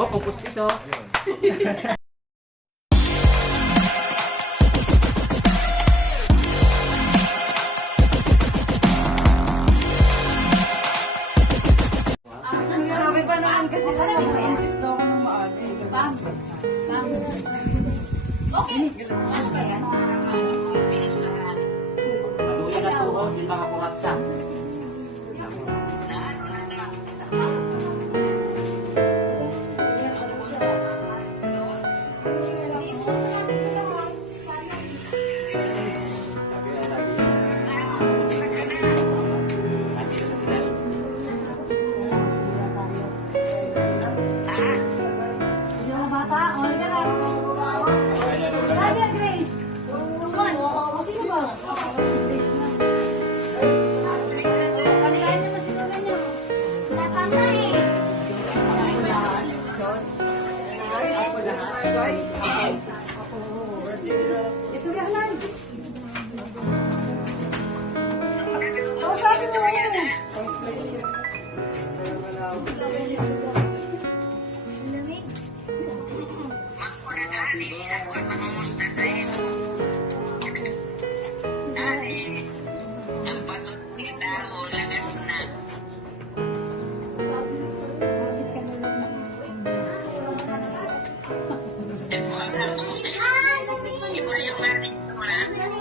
Oh, pangpuspis oh. Sabi pa naman kasi lang mag-invest daw ako ng maaga. Okay. Mas ba yan? Maduya ka to, di ba kakurat siya?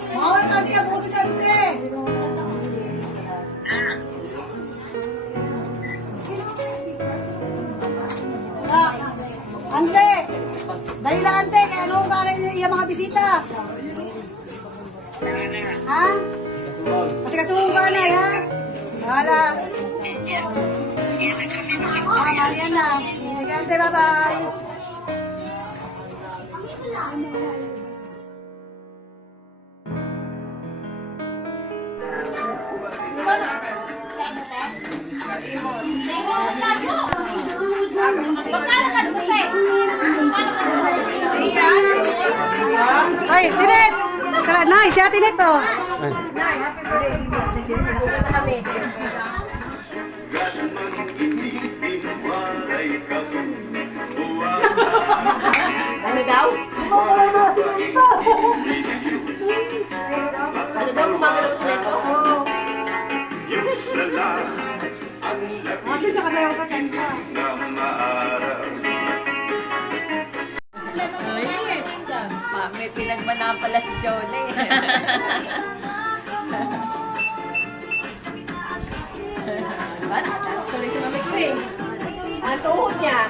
Mawala tadi ang boses sa ate. Ante, dahil lang ante, kaya ano ba yung mga bisita? Ha? Kasi kasuhong ka na, ha? Hala. Mariana. Sige ante, bye-bye. Ay, Tinet! Kala, nice, si Ate Tinet to. Ano daw? Ano daw, kumagalaw sila ito? At least nakasayaw pa dyan ka. May pinagmana pala si Johnny. Diba? Nataas ko rin si Mami Kring. Ang tuhod niya.